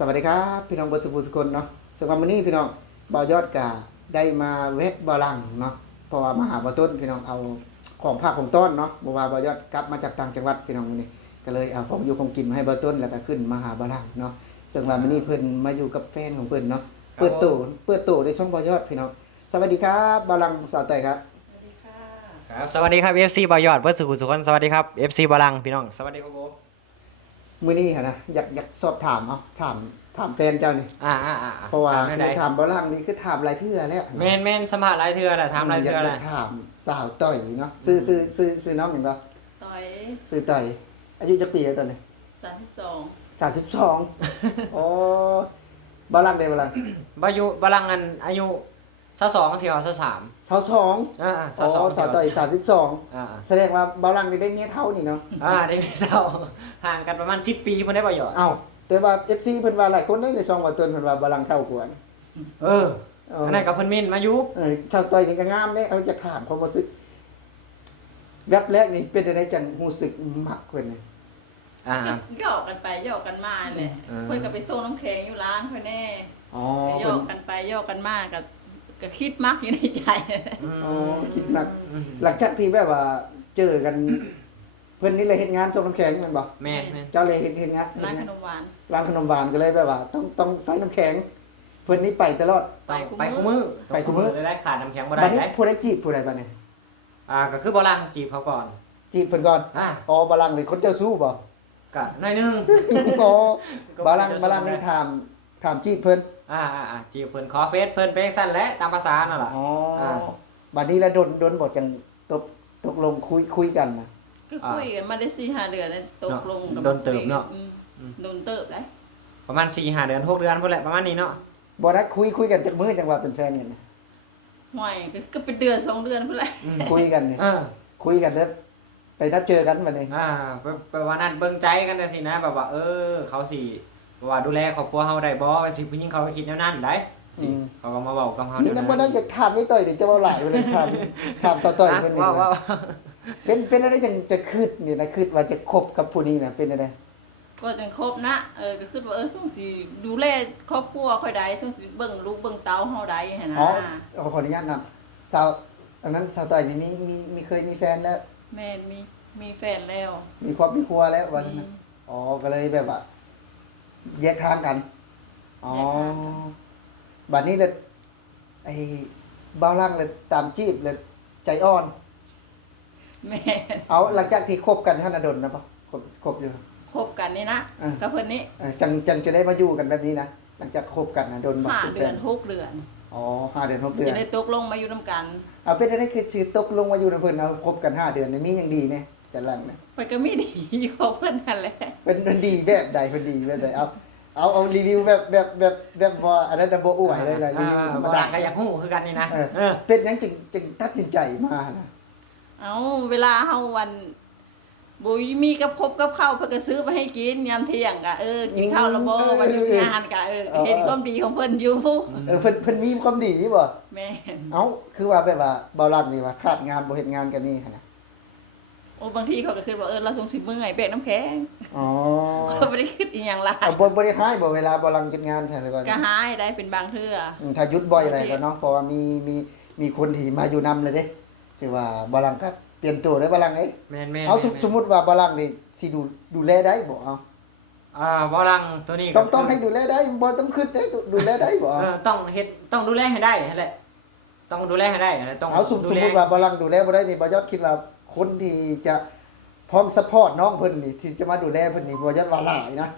สวัสดีครับพี่น้องเบอร์สุขุสุคนเนาะสำหรับวันนี้พี่น้องบ่าวยอดกาได้มาเวทบาลังเนาะเพราะว่ามาหาบ่าวต้นพี่น้องเอาของภาคของต้นเนาะบ่ว่าบ่าวยอดกลับมาจากต่างจังหวัดพี่น้องวันนี้ก็เลยเอาของอยู่ของกินมาให้บ่าวต้นแล้วก็ขึ้นมาหาบาลังเนาะซึ่งว่าวันนี้เพิ่นมาอยู่กับแฟนของเพิ่นเนาะเปิดตู้ได้ช่องบ่าวยอดพี่น้องสวัสดีครับบาลังสาวเตยครับครับสวัสดีครับ FC บอยอดเพื่อสุขุสุขคนสวัสดีครับ FC บาลังพี่น้องสวัสดีครับผม มื้อนี้หั่นนะอยากสอบถามเอาถามแฟนเจ้านี่ เพราะว่าคือถามบาลังนี่คือถามหลายเทื่อแล้วแม่นสัมภาษณ์หลายเทื่อแหละถามหลายเทื่อแหละอยากถามสาวต่อยเนาะซื้อน้องหยังบ่ต่อยซื้อต่อยอายุจักปีแล้วตอนนี้32 อ๋อบาลังได้บาลังบาลังอันอายุ22สิเอา23 22อ๋อสาวต่อย32แสดงว่าบาลังได้เมียเท่านี่เนาะได้ไม่เท่าห่างกันประมาณ10ปีเพิ่นได้บ่ยอดเอ้าแต่ว่า FC เพิ่นว่าหลายคนในช่องว่าเพิ่นว่าบาลังเท่ากว่าอันนั้นกับเพิ่นมินมาอยู่สาวต่อยนี่ก็งามเด้เอาจะถามความรู้สึกแวบแรกนี่เป็นจังได๋จังรู้สึกมักเพิ่นนี่หยอกกันไปหยอกกันมาแหละเพิ่นก็ไปส่งน้ำแข็งอยู่ร้านเพิ่นแน่หยอกกันไปหยอกกันมาก็คิดมักอยู่ในใจคิดมักหลังจากที่แบบว่าเจอกันเพิ่นนี่เลยเฮ็ดงานส่งน้ำแข็งแม่นบ่แม่นเจ้าเลยเฮ็ดงานร้านขนมหวานก็เลยแบบว่าต้องใส่น้ำแข็งเพิ่นนี่ไปตลอดไปคู่มือได้ขาดน้ำแข็งบ่ได้บัดนี้ผู้ใดจีบผู้ใดบัดนี้ก็คือบาลังจีบเขาก่อนจีบเพิ่นก่อนอ๋อบาลังนี่คนเจ้าสู้บ่ก็หน่อยนึงอ๋อบาลังนี่ถามจีบเพิ่นจีบเพิ่นขอเฟซเพิ่นไปจังซั่นแหละตามภาษานั่นล่ะบัดนี้แล้วดนบ่จังตกลงคุยกันนะก็คุยกันมาได้4-5 เดือนแล้วตกลงโดนเติบเนาะโดนเติบได้ประมาณ 4-5 เดือน 6 เดือนพุ่นแหละประมาณนี้เนาะบ่ได้คุยกันจักมื้อจังว่าเป็นแฟนกันห่วยก็เป็นเดือน2 เดือนพุ่นแหละคุยกันนี่คุยกันแล้วไปนัดเจอกันบัดนี้ไปว่านั้นเบิ่งใจกันจังซี่นะแบบว่าเขาสิว่าดูแลครอบครัวเฮาได้บ่สิผู้หญิงเขาก็คิดแนวนั้นได้สิเขาก็มาเว้ากับเฮานี่นำบ่ได้อยากถามนี่ต่อยเดี๋ยวจะเว้าหลายเลยถามสาวต่อยเพิ่นนี่ว่าเป็นอะไรจังจะคิดนี่นะคิดว่าจะคบกับผู้นี้น่ะเป็นอะไรก็จังคบนะก็คิดว่าส่งสิดูแลครอบครัวค่อยได้ส่งสิเบิ่งลูกเบิ่งเต้าเฮาได้หั่นนะขออนุญาตนะสาวอันนั้นสาวต่อยนี่มีเคยมีแฟนแล้วแม่นมีแฟนแล้วมีครอบมีครัวแล้วว่านั้นก็เลยแบบว่าแยกทางกันบัดนี้เลยไอ้บ่าวล่างเลยตามจีบเลยใจอ่อนแม่เอาหลังจากที่คบกันท่านอดลนะปะคบอยู่คบกันนี่นะกับเพิ่นนี้จังจะได้มาอยู่กันแบบนี้นะหลังจากคบกันนะโดนมา5 เดือน 6 เดือน5 เดือน 6 เดือนจะได้ตกลงมาอยู่นํกันเป็นได้คือสิตกลงมาอยู่นำเพิ่นเอาคบกัน5 เดือนนี่มีหยังดีแน่จังหลังนะมันก็มีดีของเพิ่นนั่นแหละเป็นดีแบบใดเพิ่นดีแบบใดเอารีวิวแบบว่าอันนั้นบ่อวยเลยนะรีวิวธรรมดาก็อยากฮู้คือกันนี่นะเป็นหยังจึงตัดสินใจมานะเวลาเฮาวันบ่มีกับคบกับข้าวเพิ่นก็ซื้อมาให้กินยามเที่ยงก็กินข้าวแล้วบ่วันอยู่งานก็เห็นความดีของเพิ่นอยู่เพิ่นมีความดีบ่แม่นคือว่าแบบว่าบ่รักนี่ว่าขาดงานบ่เฮ็ดงานก็มีหั่นน่ะบางทีเขาก็คิดว่าเราส่งสิเมื่อยแบกน้ำแข็งเขาบ่ได้คิดอีหยังหลายบ่ได้หายบ่เวลาบ่รังเฮ็ดงานใช่เลยก่อนก็หายได้เป็นบางเทื่อถ้าหยุดบ่อยอะไรก็เนาะเพราะว่ามีคนที่มาอยู่นำเลยเด้สิว่าบ่รังก็เตรียมตัวได้บ่ลังแม่นสมมุติว่าบ่ลังนี่สิดูแลได้บ่บ่ลังตัวนี้ต้องให้ดูแลได้บ่ต้องคิดได้ดูแลได้บ่ต้องดูแลให้ได้นั่นแหละต้องดูแลให้ได้ต้องสมมุติว่าบ่ลังดูแลบ่ได้นี่บ่ยอดคิดว่าคนที่จะพร้อมซัพพอร์ตน้องเพิ่นนี่ที่จะมาดูแลเพิ่นนี่บ่ยอดว่าหลายนะ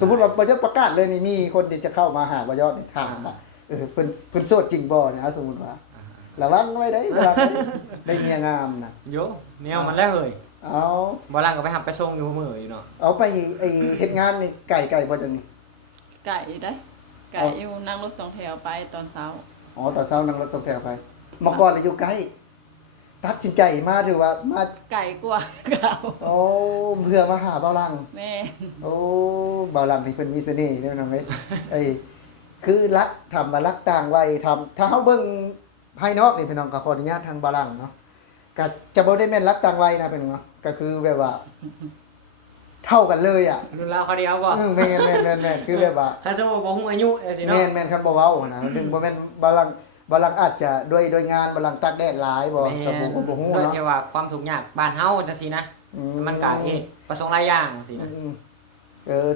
สมมุติว่าบ่ยอดประกาศเลยนี่มีคนที่จะเข้ามาหาบ่ยอดนี่ถามว่าเพิ่นโสดจริงบ่นะสมมุติว่าระวังไว้ได้บ่ได้เมียงามนะโยแนวมันแล้วเฮ้ยบ่ลังก็ไปหับไปส่งอยู่มื้ออยู่เนาะเอาไปเฮ็ดงานนี่ไก่บ่จังนี่ไก่ได้ไก่อยู่นั่งรถ2 แถวไปตอนเช้าตอนเช้านั่งรถ2 แถวไปมาก่อนเลยอยู่ไกลตัดสินใจมาถือว่ามาไก่กว่าเก่าเพื่อมาหาบ่าวลังแม่บ่าวลังนี่เพิ่นมีเสน่ห์เด้อน้องเอ้ยคือรักทำมารักต่างวัยทำถ้าเฮาเบิ่งภายนอกนี่พี่น้องก็ขออนุญาตทางบ่าวลังเนาะก็จะบ่ได้แม่นรักต่างวัยนะพี่น้องเนาะก็คือแบบว่า เท่ากันเลยอ่ะ รุ่นราวเขาเดียวบ่ แม่นคือแบบว่า ถ้าสมมุติบ่ฮู้อายุจังซี่เนาะ แม่นครับบ่เว้านะถึงบ่แม่นบาลังอาจจะด้วยงานบาลังตากแดดหลายบ่ครับบ่ฮู้ ด้วย เนาะ ที่ว่าความทุกข์ยากบ้านเฮาจังซี่นะ มันก็เฮ็ดประสงค์หลายอย่างจังซี่นะ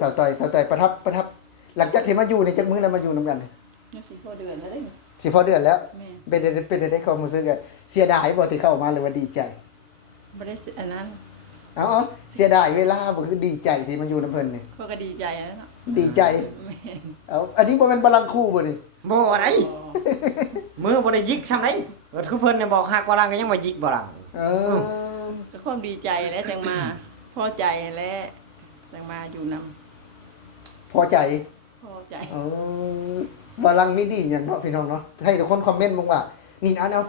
สาวต่อยประทับหลังจากที่มาอยู่ในจักมื้อแล้วมาอยู่นํกัน ยังสิพอเดือนแล้วเด้ สิพอเดือนแล้ว แม่ เป็นได้ความรู้สึกอะเสียดายบ่ที่เข้ามาหรือว่าดีใจ บ่ได้สิอันนั้น เอาเสียดายเวลาบ่คือดีใจที่มาอยู่นํเพิ่นนี่ เขาก็ดีใจแล้วเนาะ ดีใจ แม่น เอาอันนี้บ่แม่นบาลังคู่บ่นี่ บ่ได้ มือบ่ได้ยิกซำไดคือเพิ่นเนี่ยบอกฮักบ่ลังก็ยังบ่ยิกบ่ลัง เออ ก็ความดีใจแล้วจังมา พอใจแล้วจังมาอยู่นำ พอใจ พอใจ เออบาลังนี่ดีหยังเนาะพี่น้องเนาะให้ทุกคนคอมเมนต์บอกว่านี่อันเอา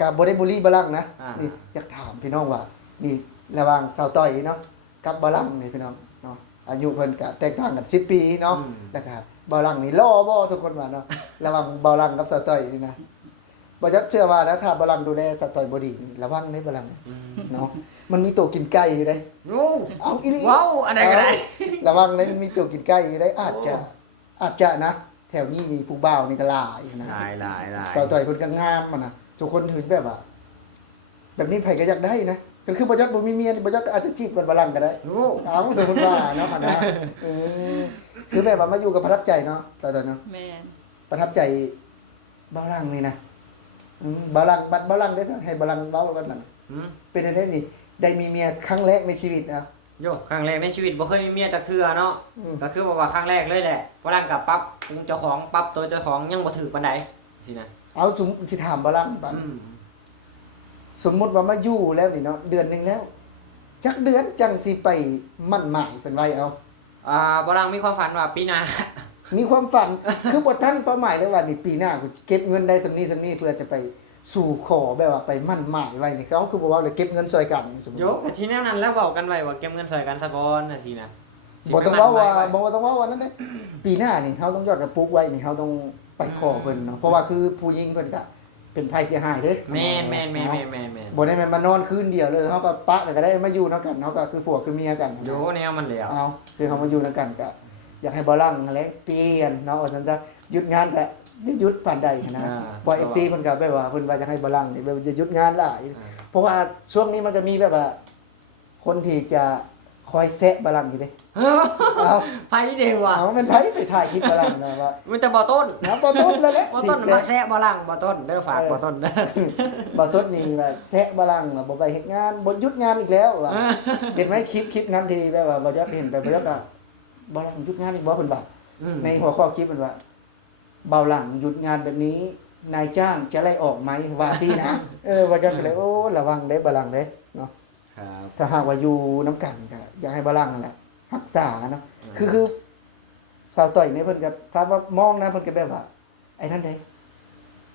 กับ่ได้บุรีบาลังนะนี่อยากถามพี่น้องว่านี่ระหว่างสาวต้อยเนาะกับบาลังนี่พี่น้องเนาะอายุเพิ่นก็แตกต่างกัน10 ปีเนาะนะครับบาลังนี่ล่อบ่ทุกคนว่าเนาะระหว่างบาลังกับสาวต้อยนี่นะบ่จักเชื่อว่านะถ้าบาลังดูแลสาวต้อยบ่ดีนี่ระวังในบาลังเนาะมันมีตัวกินไก่อยู่เด้ โอ้ เอาอีหลี ว้าวอันใดก็ได้ ระวังเลยมีตัวกินไก่ได้อาจจะนะ แถวนี้มีผู้บ่าวนี่ก็หลายนะ หลาย สาวต่อยเพิ่นก็งามนะทุกคนถือแบบว่าแบบนี้ไผก็อยากได้นะก็คือบ่จักบ่มีเมียบ่จักก็อาจจะจีบกันบาลังก็ได้ โอ้ เอาสมมุติว่าเนาะนะคือแบบว่ามาอยู่กับประทับใจเนาะสาวต่อยเนาะ แม่น ประทับใจบาลังนี่นะบาลังบัดบาลังได้ให้บาลังเว้ากันนั่น หืม เป็นได้นี่ได้มีเมียครั้งแรกในชีวิตนะ โยครั้งแรกในชีวิตบ่เคยมีเมียจักเทื่อเนาะ อืม ก็คือว่าครั้งแรกเลยแหละบ่ลังก็ปรับปรุงเจ้าของปรับตัวเจ้าของยังบ่ถึกปานใดสินะ เอาสมสิถามบาลังบัด สมมุติว่ามาอยู่แล้วนี่เนาะเดือนหนึงแล้วจักเดือนจังสิไปมั่นหมายเป็นไว้เอา บ่ลังมีความฝันว่าปีหน้า มีความฝัน คือบ่ตั้งเป้าหมายเลยว่านี่ปีหน้ากูเก็บเงินได้สำนี้เพื่อจะไปสู่ขอแบบว่าไปมั่นหมายไว้นี่เขาคือบ่ว่าเลยเก็บเงินซอยกันนี่สมมุติ โยกทีแนวนั้นแล้วเว้ากันไว้ว่าเก็บเงินใส่กันซะก่อนน่ะสินะสิ บ่ ไป ต้องเว้าว่า มั่นหมยไ บ่ต้องเว้าว่านั้นเด้ปีหน้านี่เฮาต้องยอดกระปุกไว้นี่เฮาต้องไปขอเพิ่นเนาะเพราะว่าคือผู้หญิงเพิ่นก็เป็นภัยเสียหายเด้ แม่น บ่ได้แม่นมานอนคืนเดียวเลยเฮาก็ปะแล้วก็ได้มาอยู่นำกันเฮาก็คือผัวคือเมียกัน โยแนวมันแล้ว เอาคือเขามาอยู่ด้วยกันก็อยากให้บอลังอะไรเปลี่ยนเนาะว่าซั่นจะหยุดงานก็หยุดปานใดนะพอ FC เพิ่นก็แบบว่าเพิ่นว่าอยากให้บอลังนี่แบบจะหยุดงานหลายเพราะว่าช่วงนี้มันจะมีแบบว่า คนที่จะคอยแซะบอลังอยู่เด้เอา ไผเด้อว่ะ เอามันไผไปถ่ายคลิปบอลังนะว่า มันจะบ่ต้น นะบ่ต้นแล้วแหละ บ่ต้นมักแซะบ่ลังบ่ต้นเด้อฝากบ่ต้นเด้อ บ่ต้นนี่ว่าแซะบอลังว่าบ่ไปเฮ็ดงานบ่หยุดงานอีกแล้วว่าเห็นไหมคลิปนั้นที่แบบว่าบ่อยากเห็นไปบ่อยากก็บอลังหยุดงานอีกบ่เพิ่นว่า ในหัวข้อคลิปมันว่าเบาหลังหยุดงานแบบนี้ นายจ้างจะไล่ออกไหมว่าที่นะ ว่าจะเลยโอ้ระวังได้เบาหลังเด้เนาะ ครับ ถ้าหากว่าอยู่น้ำกันก็อยากให้เบาหลังนั่นแหละรักษาเนาะคือสาวต่อยนี่เพิ่นก็ถ้ามว่ามองนะเพิ่นก็แบบว่าไอ้นั่นเด้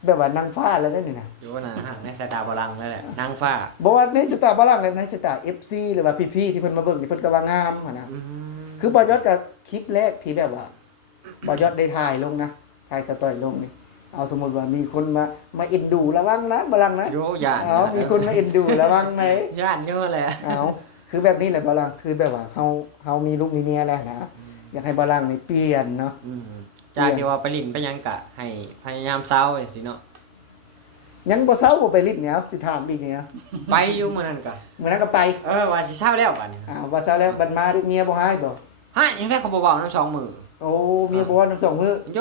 แบบว่านางฟ้าแล้วนั่นนี่นะ อยู่นะฮะในสายตาบ่ลังนั่นแหละนางฟ้า บอกว่าในสายตาเบาหลังในสายตา FC หรือว่าพี่ๆที่เพิ่นมาเบิ่งนี่เพิ่นก็ว่างามหันนะ คือบอยอดกับคลิปแรกที่แบบว่าบอยอดได้ถ่ายลงนะถ่ายสตอรี่ลงนี่เอาสมมติว่ามีคนมาเอ็นดูระวังนะบลังนะ โยย่าน เอามีคนมาเอ็นดูระวังไหม ย่านเยอะแหละ เอาคือแบบนี้แหละบลังคือแบบว่าเฮามีลูกมีเมียแล้วนะอยากให้บลังนี่เปลี่ยนเนาะ จากที่ว่าไปลิ้นไปหยังกะให้พยายามเซาจังซี่เนาะ ยังบ่เซาบ่ไปลิฟต์เนี่ยสิถามอีกเนี่ย ไปอยู่มื้อนั้นกะ มื้อนั้นก็ไป ว่าสิเซาแล้วบัดนี้ บ่เซาแล้วบัดมาเมียบ่หายบ่ ฮะยังได้เขาบ่เว้านำ2มื้อ โอ้เมียบ่ว่าทั้งสองมื้อ โย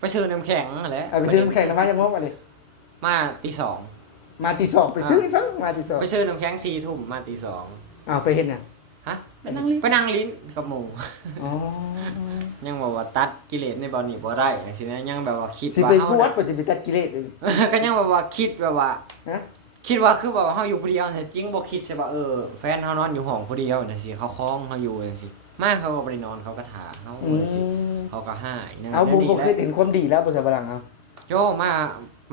ไปซื้อน้ำแข็งนั่นแหละ เอาไปซื้อน้ำแข็งน้ำมันยังงกอันนี้ มาตีสอง มาตี2ไปซื้อซังมาตี2 ไปซื้อน้ำแข็ง4 ทุ่มมาตีสอง อ้าวไปเฮ็ดหยัง ฮะ ไปนั่งลิ้น ไปนั่งลิ้นกับหมู่ อ๋อ ยังบอกว่าตัดกิเลสในบ่อนี่บ่ได้จังซี่นะยังแบบว่าคิด สิ ว่า ไป เฮาก วดบ่สิไปตัดกิเลสเลย ก็ยังแบบว่าคิดแบบว่า ฮะ คิดว่าคือแบบว่าเฮาอยู่ผู้เดียวแต่จริงบ่คิดใช่ป่ะแฟนเฮานอนอยู่ห้องผู้เดียวจังซี่เขาคล้องเฮาอยู่จังซี่มาเขาก็บ่ได้นอนเขาก็ท่าเฮาจังซี่เขาก็ให้นั่น เอาบุญ นี่ บ่ แห คือ ละ เห็นความดีแล้วบ่สบลังเอา โยม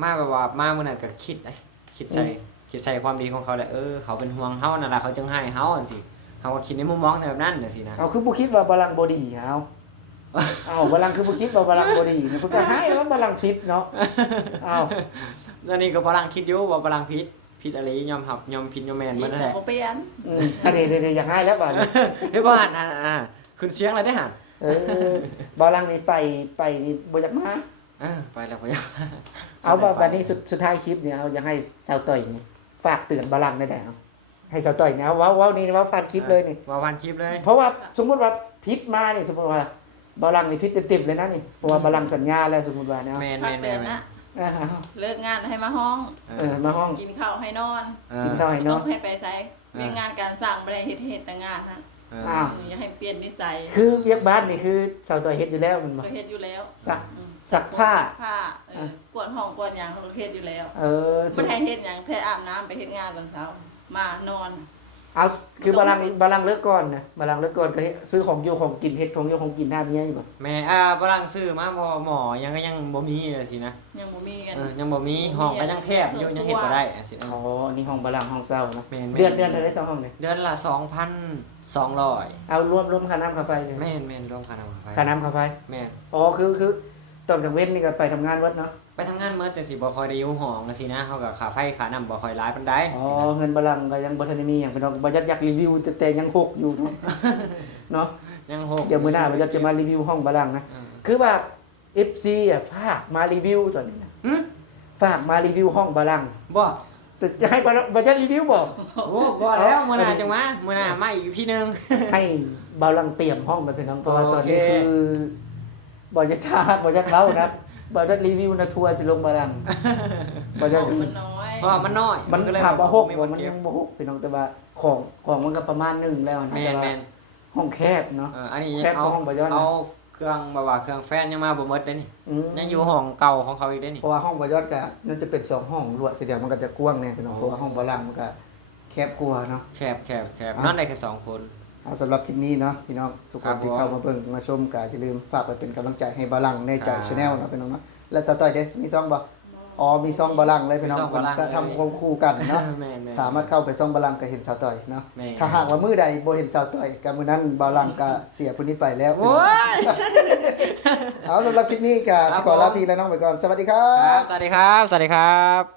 าแบบว่ามามื้อนั้นก็คิดนะคิดใส่ความดีของเขาแหละเขาเป็นห่วงเฮานั่นล่ะเขาจึงให้เฮาจังซี่เฮาก็คิดในมุมมองแบบนั้นจังซี่นะ เอาคือบ่คิดว่าบลังบ่ดีเอาเอาบลังคือบ่คิดว่าบลังบ่ดีนี่เพิ่นก็ให้แล้วบลังผิดเนาะเอา แล้วนี่ก็บ่ลังคิดอยู่ว่าบ่ลังผิด ผิดอะไรยอมรับยอมผิดยอมแม่น อี บ่ ก นั่นแหละ บ่เปลี่ยน อันนี้เดี๋ยวอยากให้แล้วบัดนี้ เฮ้ยบ่อ่านขึ้นเสียงอะไรได้หั่น บอลังนี่ไปนี่บ่อยากมา ไปแล้วบ่อยาก เอาบัดนี้สุดท้ายคลิปเนี่ยเอาอยากให้สาวต่อยนี่ฝากเตือนบอลังได้แล้วให้สาวต่อยเนี่ยเอาเว้านี่เว้าผ่านคลิปเลยนี่ ว่าวันคลิปเลย เพราะว่าสมมุติว่าพิษมานี่สมมุติว่าบอลังนี่พิษเต็มๆเลยนะนี่เพราะว่าบอลังสัญญาแล้วสมมุติว่าเนี่ย แม่น พักเดือน ๆ นะ อ่า เลิกงานให้มาห้อง มาห้อง กินข้าวให้นอน กินข้าวให้ ต้ เนาะ องให้ไปไสมีงานการสร้างบ่ได้เฮ็ดแต่งานนะ อ้าว อย่าให้เปลี่ยนนิสัย คือเวียกบ้านนี่คือสาวต่อยเฮ็ดอยู่แล้วมันบ่ ก็เฮ็ดอยู่แล้ว ซักผ้า ผ้ากวาดห้องกวาดหยังเขาก็เฮ็ดอยู่แล้ว สุ บ่ ด ได้เฮ็ดหยังแค่อาบน้ำไปเฮ็ดงานตอนเช้ามานอน เอาคือบอลังเลิกก่อนนะบอลังเลิกก่อนก็ซื้อของอยู่ของกินเฮ็ดของอยู่ของกินหน้าเมียอยู่บ่ แม่บ่ลังซื้อมาบ่หมอยังก็ยังบ่มีสินะ ยังบ่มีกัน ยังบ่มีห้องก็ยังแคบอยู่ยังเฮ็ดบ่ได้สินะ อ๋อนี่ห้องบอลังห้องเศร้าเนาะ แม่น เดือนเท่าได๋2ห้องนี่ เดือนละ 2,200 เอารวมค่าน้ำค่าไฟเลย แม่นรวมค่าน้ำค่าไฟ ค่าน้ำค่าไฟ แม่น อ๋อคือตอนกลางเว้นนี่ก็ไปทำงานวัดเนาะ ไปทำงานเมื่อแต่สิบ่ค่อยได้อยู่ห้องสินะเฮาก็ค่าไฟค่าน้ำบ่ค่อยหลายปานใด อ๋อ สินะ เงินบอลังก็ยังบ่ทันได้มีหยังพี่น้องบ่อยากรีวิวแต่ยังหกอยู่เนาะ เนาะ ยังหก เดี๋ยวมื้อหน้าบ่จะมารีวิวห้องบอลังนะคือว่า FC อ่ะฝากมารีวิวตอนนี้นะ หึ ฝากมารีวิวห้องบอลัง บ่ แต่จะให้บ่จะรีวิวบ่ โอ้บ่แล้วมื้อหน้าจังมามื้อหน้ามาอีกพี่นึง ให้บอลังเตรียมห้องไปพี่น้องเพราะว่าตอนนี้ โอเค คือบ่จะช้าบ่จะเล่านะบ่จะรีวิวนะทัวร์สิลงบอลังบ่จะ ของมันน้อย เพราะว่ามันน้อย มัน ก็เลย ถามว่าหก มี บ่ วัน มัน เก็ ยั บ งบ่หกพี่น้องแต่ว่าของมันก็ประมาณนึงแล้วนะ แม่ แต่ น ว่า แม่น ห้องแคบเนาะ อันนี้ แคบ เอา กว่าห้องบ่ย้อนนะ เอาเครื่องแบบว่าเครื่องแฟนยังมาบ่หมดเด้นี่ อืม ยังอยู่ห้องเก่าของเขาอีกเด้นี่ เพราะว่าห้องบ่ยอดก็นั่นจะเป็น2ห้องรวดทีเดียวมันก็จะกว้างแน่พี่น้องเพราะว่าห้องบอลังมันก็แคบกว่าเนาะ แคบนอนได้แค่2คน สำหรับคลิปนี้เนาะพี่น้องทุกค ครั น บ ที่ ผม เข้ามาเบิ่งมาชมก็อย่าลืมฝากไปเป็นกำลังใจให้บอลังในใจ ครับ ชาแนลเนาะพี่น้องเนาะและสต่อยเด้มีซองบ่อ๋อมีซองบอลังเลยพี่น้อง มีซองบอลัง จะทำควบคู่กันเนาะ แม่นๆ สามารถเข้าไปซองบอลังก็เห็นสาวต่อยเนาะ แม่ ถ้าหากว่ามื้อใดบ่เห็นสาวต่อยก็มื้อนั้นบอลังก็เสียผู้นี้ไปแล้ว โอ้ย เอาสำหรับคลิปนี้ก็ ครับ สิขอลา ผม พี่และน้องไปก่อนสวัสดีครั ครับ บสวัสดีครับ